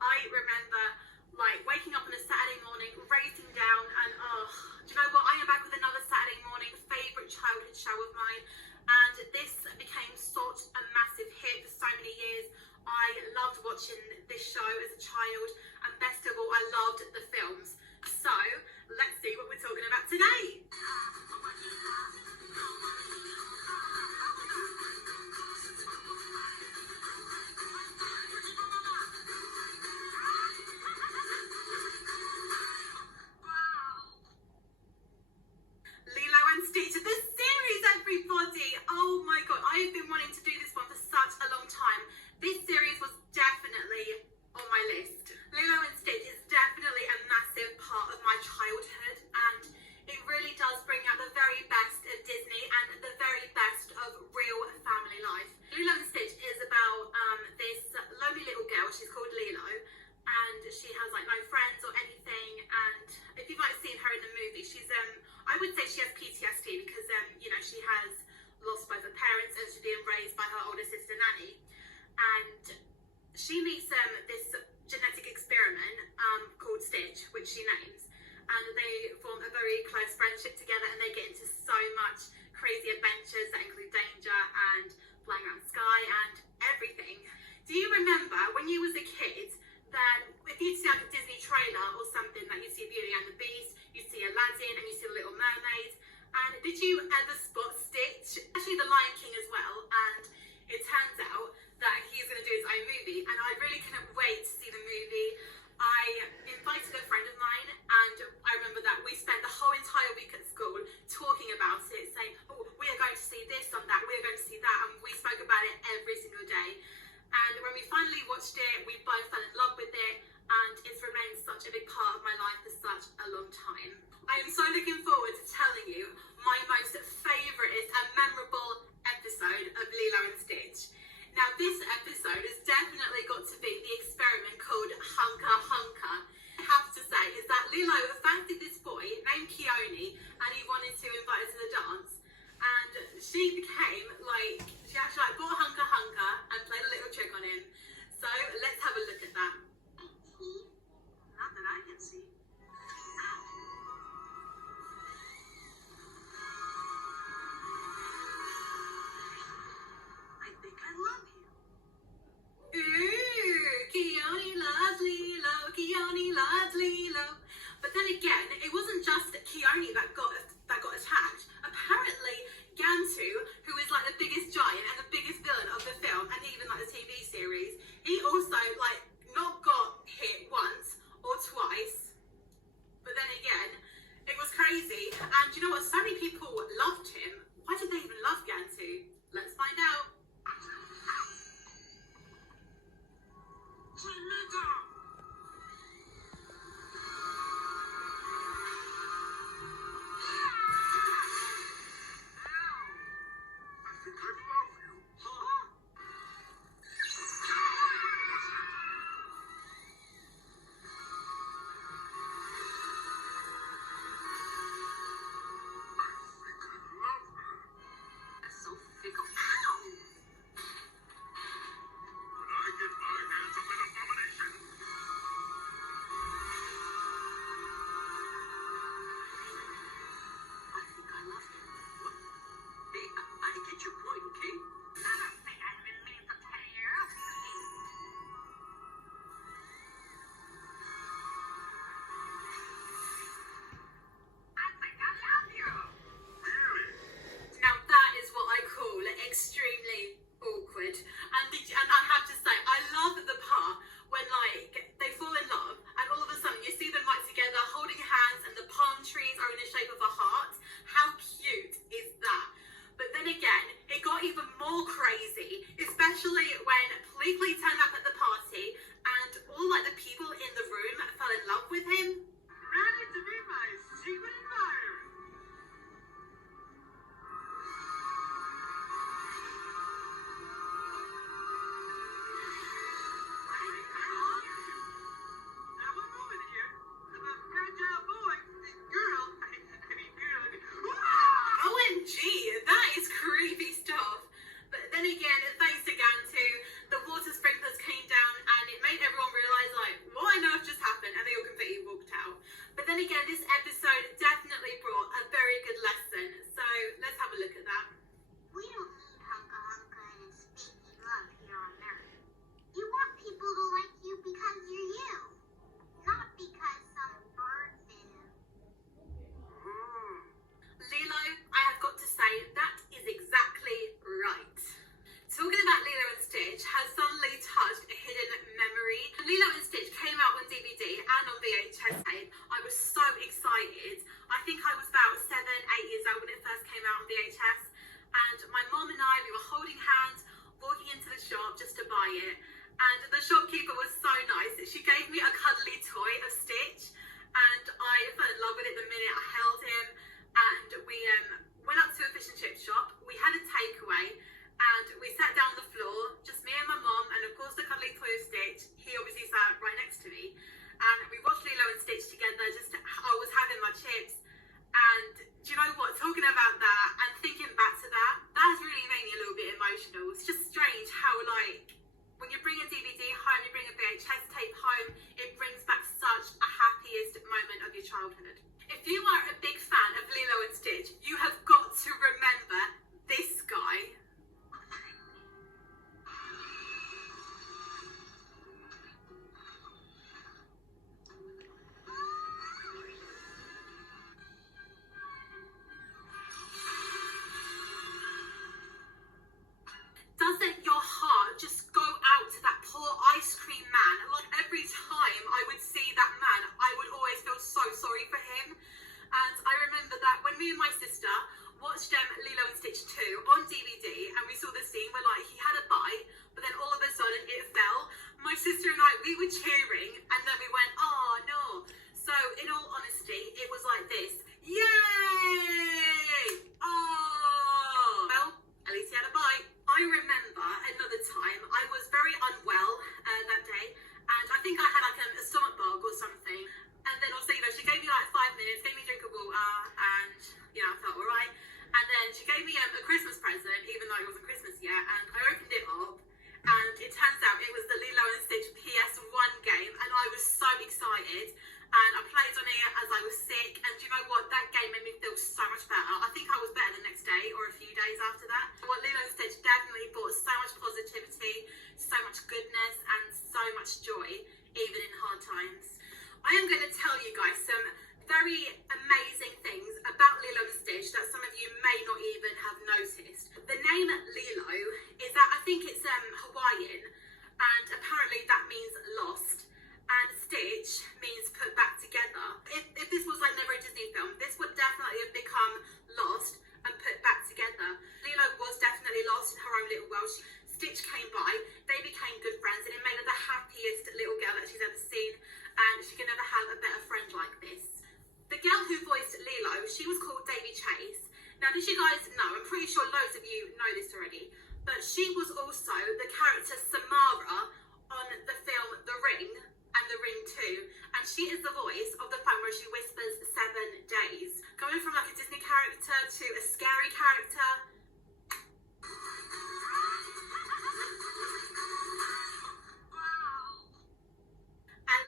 I remember like waking up on a Saturday morning, racing down, and do you know what? I am back with another Saturday morning favourite childhood show of mine, and this became such a massive hit for so many years. I loved watching this show as a child, and best of all, I loved the films. So let's see what we're talking about today. Lilo and Stitch, the series, everybody. Oh my god, I have been wanting to do this one for such a long time. This series was definitely on my list. Lilo and Stitch is definitely a massive part of my childhood, and it really does bring out the very best of Disney and the very best of real family life. Lilo and Stitch is about this lonely little girl. She's called Lilo, and she has like no friends or anything. And if you might have seen her in the movie, she's I would say she has PTSD because you know, she has lost both her parents and she's being raised by her older sister Nanny. And she meets this genetic experiment called Stitch, which she names, and they form a very close friendship together, and they get into so much crazy adventures that include danger and flying around the sky and everything. Do you remember when you was a kid that if you'd see like a Disney trailer or something, that you see Beauty and the Beast, you see Aladdin, and you see The Little Mermaid, and did you ever spot Stitch? Actually The Lion King as well, and it turns out that he's going to do his own movie, and I really couldn't wait to see the movie. I invited a friend of mine, and I remember that we spent the whole entire week at school talking about it, saying, oh, we are going to see this on that, we are going to see that, and we spoke about it every single day. And when we finally watched it, we both fell in love with it, and it's remained such a big part of my life for such a long time. I am so looking forward to telling you my most favourite and memorable episode of Lilo and Stitch. Now, this episode has definitely got to be the experiment called Hunka Hunka. I have to say is that Lilo fancied this boy named Keone, and he wanted to invite her to the dance. And she became like, she actually like bought Hunka Hunka and played a little trick on him. So let's have a look at that. Not that I can see. I think I love you. Ooh, Keone loves Lilo, Keone loves Lilo. But then again, it wasn't just Keone that got attacked. Apparently, Gantu, who is like the biggest giant and the biggest villain of the film and even like the TV series, he also like not got hit once or twice. But then again, it was crazy. And you know what? So many people loved him. Why did they even love Gantu? Let's find out. Lilo and Stitch came out on DVD and on VHS tape. I was so excited. I think I was about 7, 8 years old when it first came out on VHS. And my mom and I, we were holding hands, walking into the shop just to buy it. And the shopkeeper was so nice that she gave me a cuddly toy of Stitch. And I fell in love with it the minute I held him. And we went up to a fish and chip shop. We had a takeaway. And we sat down on the floor, just me and my mom, and of course the cuddly toy of Stitch. He obviously sat right next to me. And we watched Lilo and Stitch together, I was having my chips. And do you know what, talking about that and thinking back to that, that has really made me a little bit emotional. It's just strange how, like, when you bring a DVD home, you bring a VHS tape home, it brings back such a happiest moment of your childhood. If you are a big fan of Lilo and Stitch, you have got to remember this guy. Doesn't your heart just go out to that poor ice cream man? Like, every time I would see that man, I would always feel so sorry for him. And I remember that when me and my sister watched Lilo and Stitch 2 on DVD, and we saw the scene where, like, he had a bite, but then all of a sudden it fell. My sister and I, we were cheering, and then we went, oh no. So in all honesty, it was like this. Yay! Oh! Well, at least he had a bite. I remember another time I was very unwell that day, and I think I had like a stomach bug or something. And then also, you know, she gave me like 5 minutes, gave me a drink of water, and you know, I felt alright. And then she gave me a Christmas present, even though it wasn't Christmas yet, and I opened it up, and it turns out it was the Lilo and Stitch PS1 game, and I was so excited. And I played on it as I was sick, and do you know what? That game made me feel so much better. I think I was better the next day or a few days after that. Well, Lilo and Stitch definitely brought so much positivity, so much goodness, and so much joy, even in hard times. I am going to tell you guys some very amazing things about Lilo and Stitch that some of you may not even have noticed. The name Lilo is that I think it's Hawaiian, and apparently that means lost. And Stitch means put back together. If this was like never a Disney film, this would definitely have become lost and put back together. Lilo was definitely lost in her own little world. Stitch came by, they became good friends, and it made her the happiest little girl that she's ever seen. And she can never have a better friend like this. The girl who voiced Lilo, she was called Davy Chase. Now, did you guys know? I'm pretty sure loads of you know this already, but she was also the character Samara on the film The Ring and The Ring 2, and she is the voice of the phone where she whispers 7 days. Going from like a Disney character to a scary character